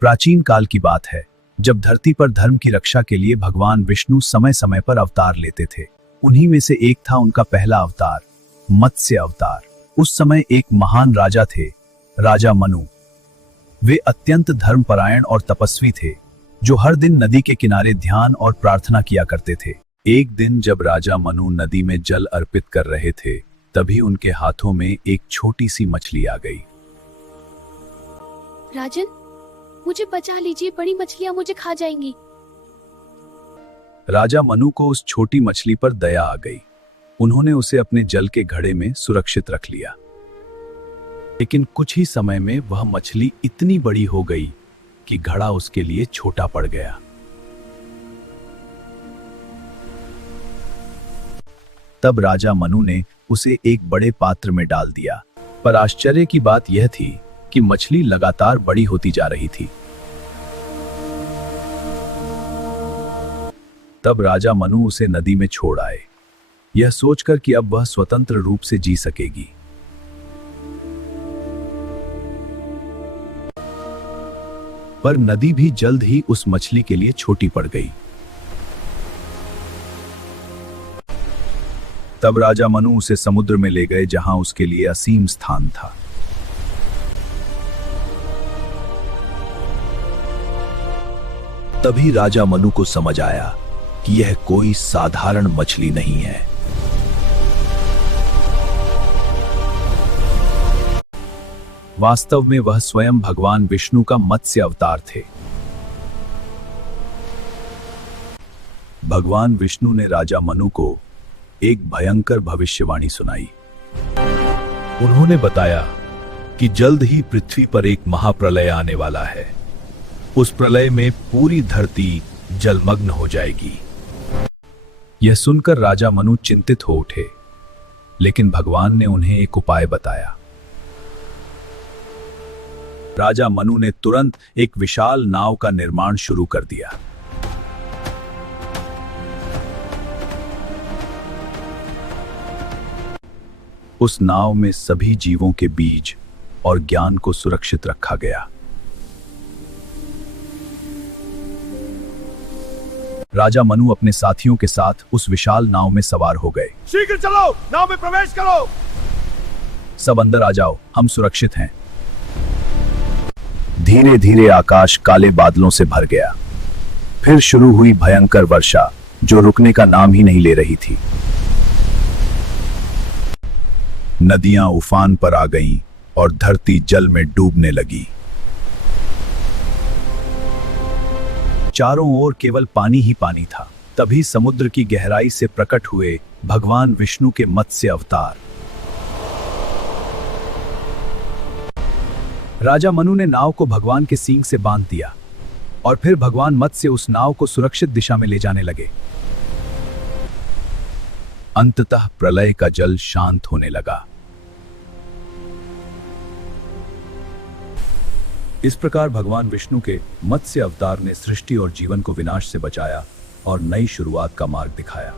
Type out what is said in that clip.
प्राचीन काल की बात है, जब धरती पर धर्म की रक्षा के लिए भगवान विष्णु समय समय पर अवतार लेते थे। उन्हीं में से एक था उनका पहला अवतार, मत्स्य अवतार। उस समय एक महान राजा थे, राजा मनु। वे अत्यंत धर्मपरायण और तपस्वी थे, जो हर दिन नदी के किनारे ध्यान और प्रार्थना किया करते थे। एक दिन जब राजा मनु नदी में जल अर्पित कर रहे थे, तभी उनके हाथों में एक छोटी सी मछली आ गई। राजन, मुझे बचा लीजिए, बड़ी मछलियां मुझे खा जाएंगी। राजा मनु को उस छोटी मछली पर दया आ गई। उन्होंने उसे अपने जल के घड़े में सुरक्षित रख लिया। लेकिन कुछ ही समय में वह मछली इतनी बड़ी हो गई कि घड़ा उसके लिए छोटा पड़ गया। तब राजा मनु ने उसे एक बड़े पात्र में डाल दिया। पर आश्चर्य की बात यह थी कि मछली लगातार बड़ी होती जा रही थी। तब राजा मनु उसे नदी में छोड़ आए, यह सोचकर कि अब वह स्वतंत्र रूप से जी सकेगी। पर नदी भी जल्द ही उस मछली के लिए छोटी पड़ गई। तब राजा मनु उसे समुद्र में ले गए, जहां उसके लिए असीम स्थान था। तभी राजा मनु को समझ आया कि यह कोई साधारण मछली नहीं है। वास्तव में वह स्वयं भगवान विष्णु का मत्स्य अवतार थे। भगवान विष्णु ने राजा मनु को एक भयंकर भविष्यवाणी सुनाई। उन्होंने बताया कि जल्द ही पृथ्वी पर एक महाप्रलय आने वाला है। उस प्रलय में पूरी धरती जलमग्न हो जाएगी। यह सुनकर राजा मनु चिंतित हो उठे, लेकिन भगवान ने उन्हें एक उपाय बताया। राजा मनु ने तुरंत एक विशाल नाव का निर्माण शुरू कर दिया। उस नाव में सभी जीवों के बीज और ज्ञान को सुरक्षित रखा गया। राजा मनु अपने साथियों के साथ उस विशाल नाव में सवार हो गए। शीघ्र चलो, नाव में प्रवेश करो। सब अंदर आ जाओ, हम सुरक्षित हैं। धीरे धीरे आकाश काले बादलों से भर गया। फिर शुरू हुई भयंकर वर्षा, जो रुकने का नाम ही नहीं ले रही थी। नदियां उफान पर आ गईं और धरती जल में डूबने लगी। चारों ओर केवल पानी ही पानी था। तभी समुद्र की गहराई से प्रकट हुए भगवान विष्णु के मत्स्य अवतार। राजा मनु ने नाव को भगवान के सींग से बांध दिया और फिर भगवान मत्स्य उस नाव को सुरक्षित दिशा में ले जाने लगे। अंततः प्रलय का जल शांत होने लगा। इस प्रकार भगवान विष्णु के मत्स्य अवतार ने सृष्टि और जीवन को विनाश से बचाया और नई शुरुआत का मार्ग दिखाया।